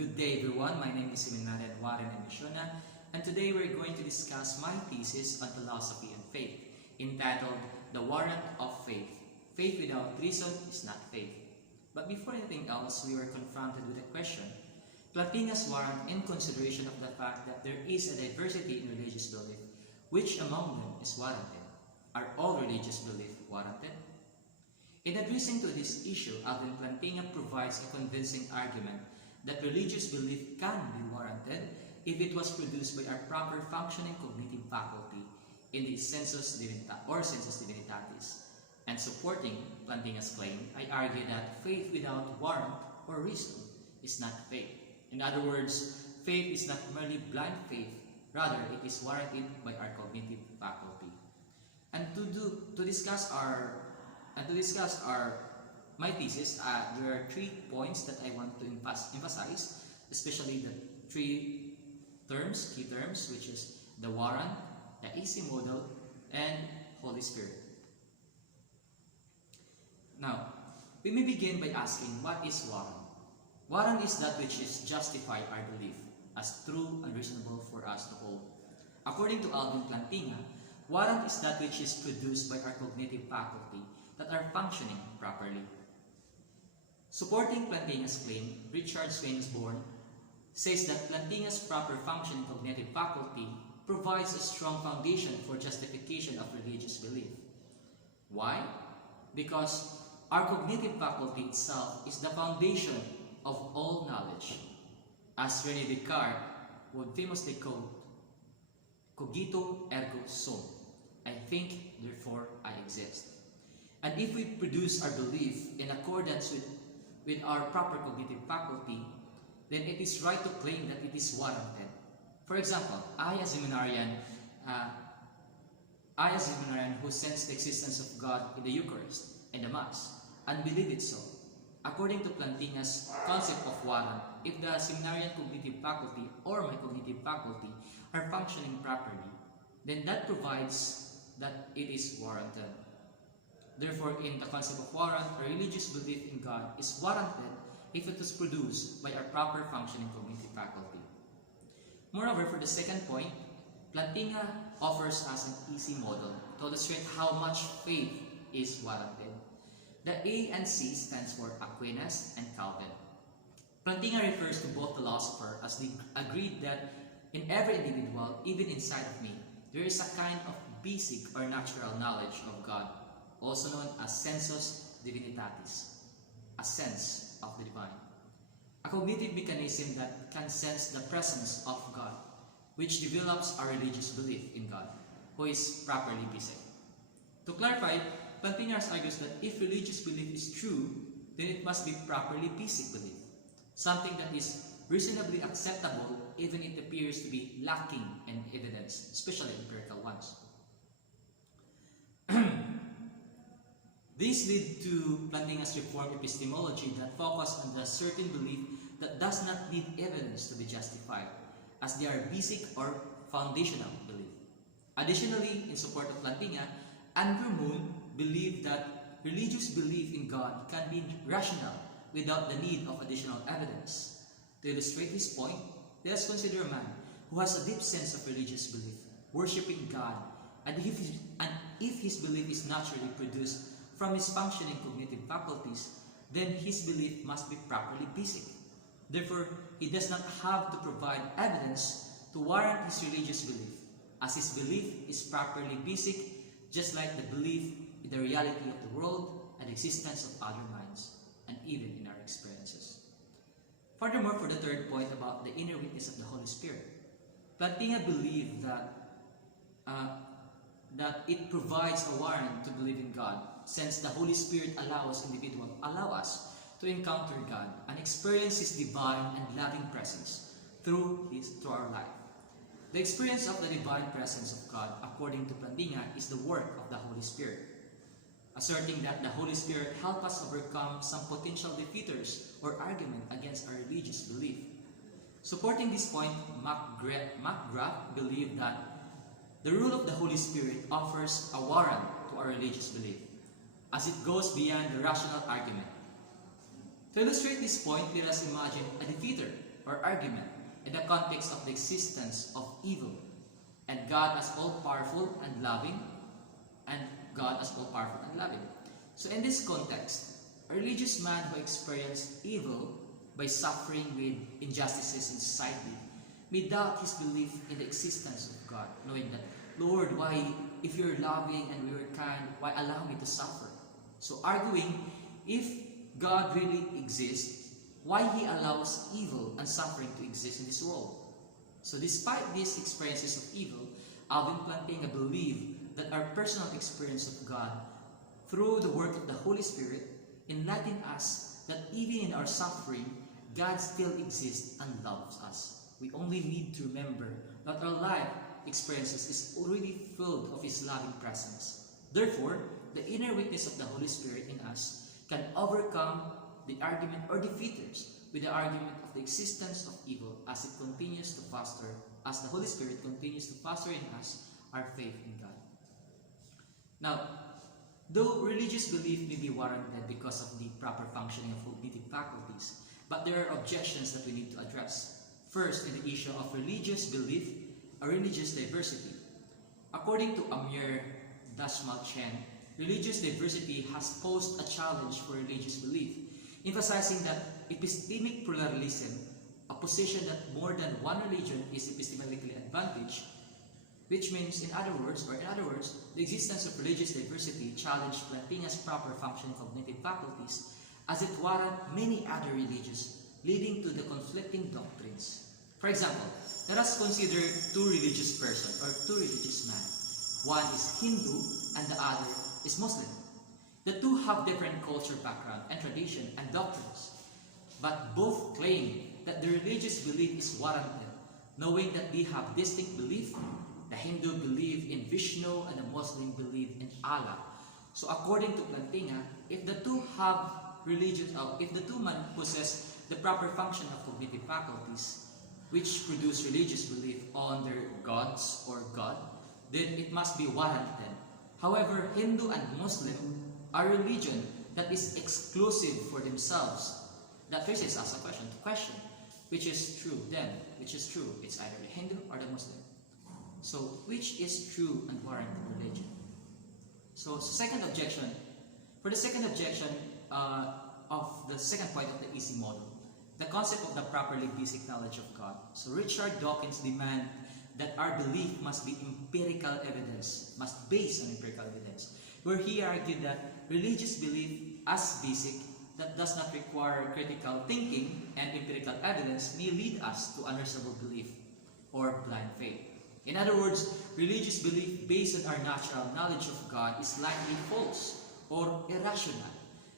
Good day everyone, my name is Warrant and today we're going to discuss my thesis on philosophy and faith, entitled The Warrant of Faith. Faith without reason is not faith. But before anything else, we were confronted with a question, Platina's warrant in consideration of the fact that there is a diversity in religious belief, which among them is warranted. Are all religious belief warranted? In addressing to this issue, Alvin Plantinga provides a convincing argument that religious belief can be warranted if it was produced by our proper functioning cognitive faculty in the sensus divinitatis. And supporting Plantinga's claim, I argue that faith without warrant or reason is not faith. In other words, faith is not merely blind faith, rather it is warranted by our cognitive faculty. And to discuss my thesis, there are 3 points that I want to emphasize, especially the 3 key terms, which is the warrant, the AC model, and Holy Spirit. Now, we may begin by asking, what is warrant? Warrant is that which is justify our belief as true and reasonable for us to hold. According to Alvin Plantinga, warrant is that which is produced by our cognitive faculty that are functioning properly. Supporting Plantinga's claim, Richard Swainsborn says that Plantinga's proper functioning cognitive faculty provides a strong foundation for justification of religious belief. Why? Because our cognitive faculty itself is the foundation of all knowledge. As René Descartes would famously quote, "Cogito ergo sum," I think, therefore I exist. And if we produce our belief in accordance with our proper cognitive faculty, then it is right to claim that it is warranted. For example, I as a seminarian who sensed the existence of God in the Eucharist and the Mass, and believe it so. According to Plantinga's concept of warrant, if the seminarian cognitive faculty or my cognitive faculty are functioning properly, then that provides that it is warranted. Therefore, in the concept of warrant, a religious belief in God is warranted if it is produced by our proper functioning cognitive faculty. Moreover, for the second point, Plantinga offers us an easy model to illustrate how much faith is warranted. The A and C stands for Aquinas and Calvin. Plantinga refers to both philosophers as they agreed that in every individual, even inside of me, there is a kind of basic or natural knowledge of God, also known as sensus divinitatis, a sense of the divine. A cognitive mechanism that can sense the presence of God, which develops our religious belief in God, who is properly basic. To clarify, Plantinga argues that if religious belief is true, then it must be properly basic belief, something that is reasonably acceptable even if it appears to be lacking in evidence, especially empirical ones. This leads to Plantinga's reform epistemology that focuses on the certain belief that does not need evidence to be justified, as they are basic or foundational belief. Additionally, in support of Plantinga, Andrew Moon believed that religious belief in God can be rational without the need of additional evidence. To illustrate his point, let us consider a man who has a deep sense of religious belief, worshipping God, and if his belief is naturally produced from his functioning cognitive faculties, then his belief must be properly basic. Therefore, he does not have to provide evidence to warrant his religious belief, as his belief is properly basic, just like the belief in the reality of the world and existence of other minds, and even in our experiences. Furthermore, for the third point about the inner witness of the Holy Spirit, Plantinga believed that it provides a warrant to believe in God, since the Holy Spirit allow us to encounter God and experience His divine and loving presence through our life. The experience of the divine presence of God, according to Plantinga, is the work of the Holy Spirit, asserting that the Holy Spirit helps us overcome some potential defeaters or argument against our religious belief. Supporting this point, McGrath believed that the rule of the Holy Spirit offers a warrant to our religious belief, as it goes beyond the rational argument. To illustrate this point, let us imagine a defeater or argument in the context of the existence of evil, and God as all-powerful and loving, and God as all-powerful and loving. So in this context, a religious man who experienced evil by suffering with injustices in society may doubt his belief in the existence of God, knowing that, Lord, why, if you're loving and we were kind, why allow me to suffer? So arguing, if God really exists, why He allows evil and suffering to exist in this world? So despite these experiences of evil, Alvin Plantinga believed that our personal experience of God through the work of the Holy Spirit enlighten us that even in our suffering, God still exists and loves us. We only need to remember that our life experiences is already filled of His loving presence. Therefore, the inner witness of the Holy Spirit in us can overcome the argument or defeat us with the argument of the existence of evil as it continues to foster, as the Holy Spirit continues to foster in us our faith in God. Now, though religious belief may be warranted because of the proper functioning of cognitive faculties, but there are objections that we need to address. First, in the issue of religious belief or religious diversity. According to Amir Dashmal Chen, religious diversity has posed a challenge for religious belief, emphasizing that epistemic pluralism, a position that more than one religion is epistemically advantaged, which means, in other words, the existence of religious diversity challenged Plantinga's proper functioning of cognitive faculties, as it warrant many other religions, leading to the conflicting doctrines. For example, let us consider two religious persons or two religious men. One is Hindu and the other is Muslim. The two have different culture background and tradition and doctrines, but both claim that their religious belief is warranted, knowing that they have distinct belief. The Hindu believe in Vishnu and the Muslim believe in Allah. So according to Plantinga, if the two have if the two men possess the proper function of cognitive faculties, which produce religious belief on their gods or God, then it must be warranted. However, Hindu and Muslim are religion that is exclusive for themselves. That raises us a question, which is true then? Which is true? It's either the Hindu or the Muslim. So, which is true and warranted religion? So, second objection. For the second objection of the second point of the easy model, the concept of the properly basic knowledge of God. So, Richard Dawkins demand that our belief must be empirical evidence, must base on empirical evidence, where he argued that religious belief as basic that does not require critical thinking and empirical evidence may lead us to unreasonable belief or blind faith. In other words, religious belief based on our natural knowledge of God is likely false or irrational,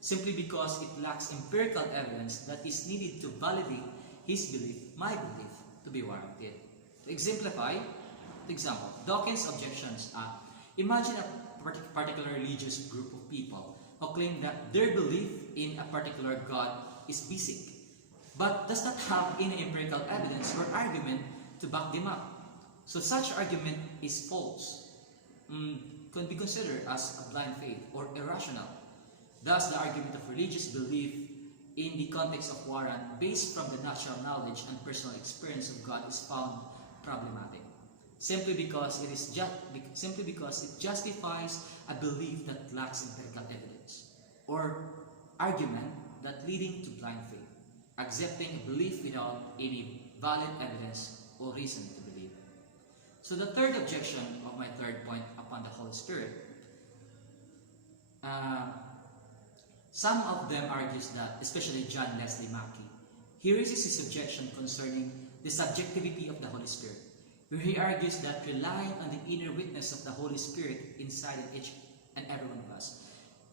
simply because it lacks empirical evidence that is needed to validate his belief, my belief, to be warranted. To exemplify, for example, Dawkins' objections are, imagine a particular religious group of people who claim that their belief in a particular God is basic, but does not have any empirical evidence or argument to back them up. So such argument is false, can be considered as a blind faith or irrational. Thus, the argument of religious belief in the context of Warrant, based from the natural knowledge and personal experience of God, is found problematic, simply because it justifies a belief that lacks empirical evidence, or argument that leading to blind faith, accepting a belief without any valid evidence or reason to believe. So the third objection of my third point upon the Holy Spirit, some of them argues that, especially John Leslie Mackey, he raises his objection concerning the subjectivity of the Holy Spirit, where he argues that relying on the inner witness of the Holy Spirit inside of each and every one of us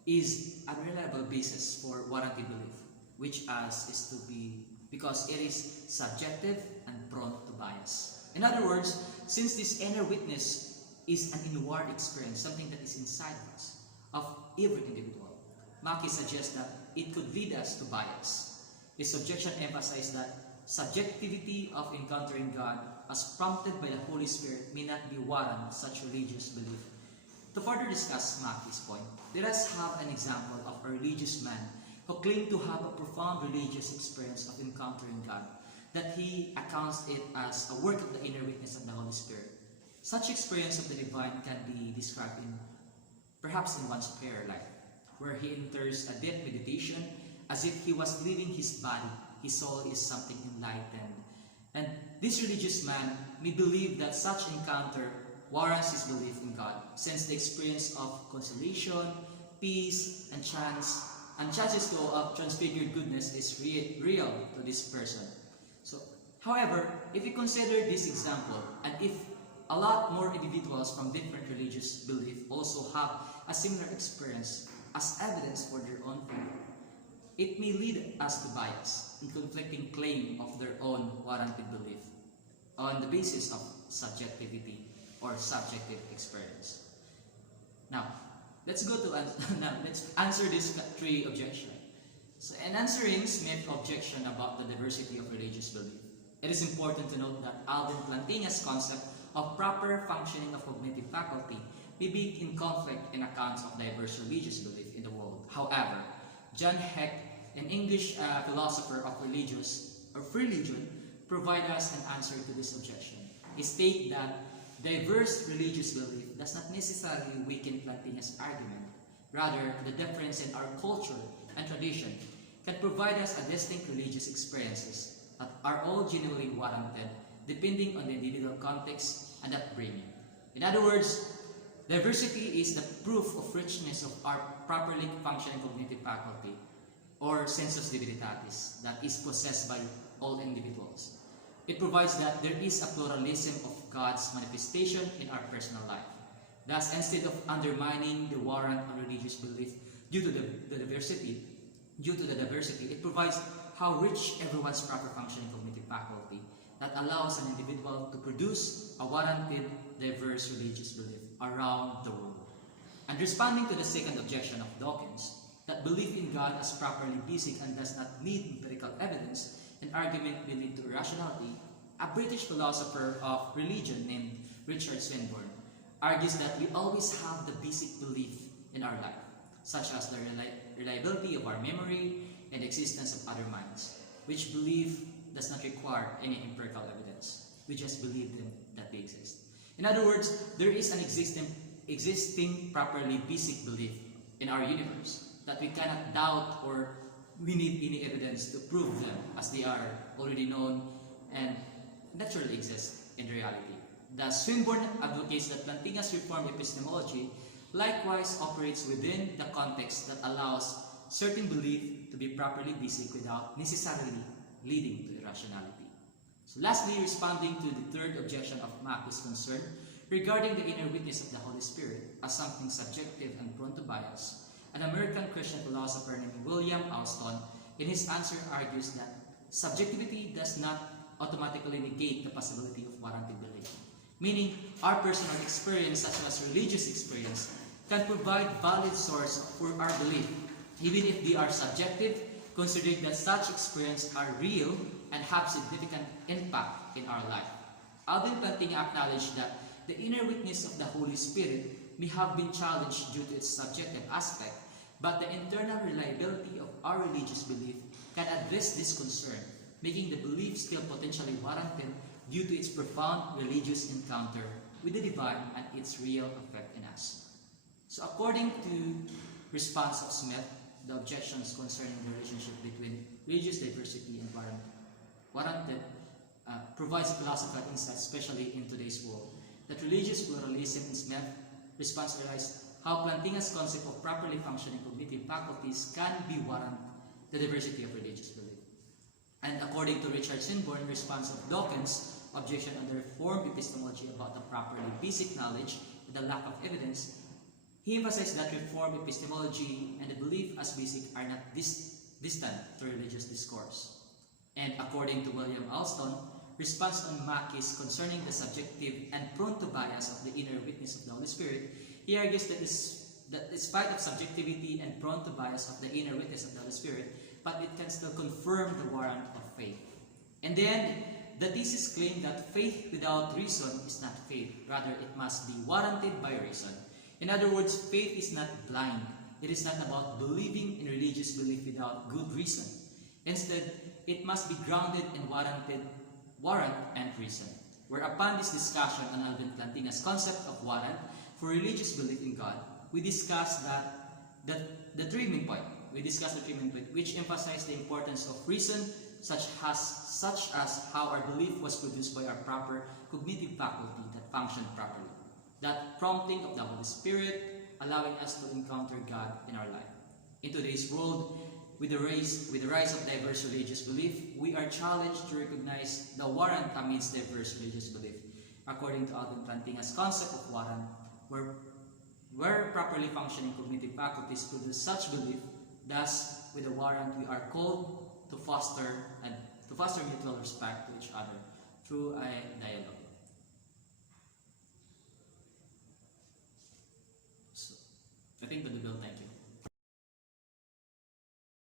is a reliable basis for warranted belief, which is to be because it is subjective and prone to bias. In other words, since this inner witness is an inward experience, something that is inside of us, of every individual, Mackey suggests that it could lead us to bias. His objection emphasizes that subjectivity of encountering God as prompted by the Holy Spirit may not be warrant such religious belief. To further discuss Mackey's point, let us have an example of a religious man who claimed to have a profound religious experience of encountering God, that he accounts it as a work of the inner witness of the Holy Spirit. Such experience of the divine can be described in perhaps in one's prayer life, where he enters a deep meditation as if he was leaving his body. His soul is something enlightened. And this religious man may believe that such encounter warrants his belief in God, since the experience of consolation, peace, and chances to of transfigured goodness is real to this person. So, however, if we consider this example, and if a lot more individuals from different religious beliefs also have a similar experience as evidence for their own faith, it may lead us to bias and conflicting claim of their own warranted belief on the basis of subjectivity or subjective experience. Now, let's answer these three objections. So, in answering Smith's objection about the diversity of religious belief, it is important to note that Alvin Plantinga's concept of proper functioning of cognitive faculty may be in conflict in accounts of diverse religious belief in the world. However, John Heck, an English philosopher of religion, provides us an answer to this objection. He states that diverse religious belief does not necessarily weaken Plantinga's argument. Rather, the difference in our culture and tradition can provide us a distinct religious experiences that are all genuinely warranted depending on the individual context and upbringing. In other words, diversity is the proof of richness of our properly functioning cognitive faculty or sensus divinitatis that is possessed by all individuals. It provides that there is a pluralism of God's manifestation in our personal life. Thus, instead of undermining the warrant on religious belief due to the diversity, it provides how rich everyone's proper functioning cognitive faculty that allows an individual to produce a warranted, diverse religious belief around the world. And responding to the second objection of Dawkins, that belief in God as properly basic and does not need empirical evidence, an argument may lead to irrationality, a British philosopher of religion named Richard Swinburne argues that we always have the basic belief in our life, such as the reliability of our memory and existence of other minds, which belief does not require any empirical evidence. We just believe them that they exist. In other words, there is an existing properly basic belief in our universe that we cannot doubt or we need any evidence to prove them, as they are already known and naturally exist in reality. Thus, Swinburne advocates that Plantinga's Reformed epistemology likewise operates within the context that allows certain belief to be properly basic without necessarily leading to irrationality. So lastly, responding to the third objection of Mackey's concern regarding the inner witness of the Holy Spirit as something subjective and prone to bias, an American Christian philosopher named William Alston in his answer argues that subjectivity does not automatically negate the possibility of warranted belief, meaning our personal experience, such as religious experience, can provide valid source for our belief, even if they are subjective, considering that such experiences are real and have significant impact in our life. Alvin Plantinga acknowledged that the inner witness of the Holy Spirit may have been challenged due to its subjective aspect, but the internal reliability of our religious belief can address this concern, making the belief still potentially warranted due to its profound religious encounter with the divine and its real effect in us. So according to response of Smith, the objections concerning the relationship between religious diversity and warranted provides philosophical insight, especially in today's world. That religious pluralism in Smith response realized how Plantinga's concept of properly functioning cognitive faculties can be warrant the diversity of religious belief. And according to Richard Swinburne, response of Dawkins' objection on the Reformed epistemology about the properly basic knowledge and the lack of evidence, he emphasized that Reformed epistemology and the belief as basic are not distant to religious discourse. And according to William Alston, response on Mackey's concerning the subjective and prone to bias of the inner witness of the Holy Spirit, he argues that despite of subjectivity and prone to bias of the inner witness of the Holy Spirit, but it can still confirm the warrant of faith. And then, the thesis claimed that faith without reason is not faith, rather it must be warranted by reason. In other words, faith is not blind. It is not about believing in religious belief without good reason. Instead, it must be grounded in warrant and reason. Where upon this discussion on Alvin Plantina's concept of warrant for religious belief in God, we discussed the three main point. We discussed the three main point, which emphasize the importance of reason, such as how our belief was produced by our proper cognitive faculty that functioned properly. That prompting of the Holy Spirit, allowing us to encounter God in our life. In today's world, with the rise of diverse religious belief, we are challenged to recognize the warrant amidst diverse religious belief. According to Alvin Plantina's concept of warrant, where properly functioning cognitive faculties produce such belief, thus, with the warrant, we are called to foster mutual respect to each other through a dialogue. So, I think, Brother Bill, thank you.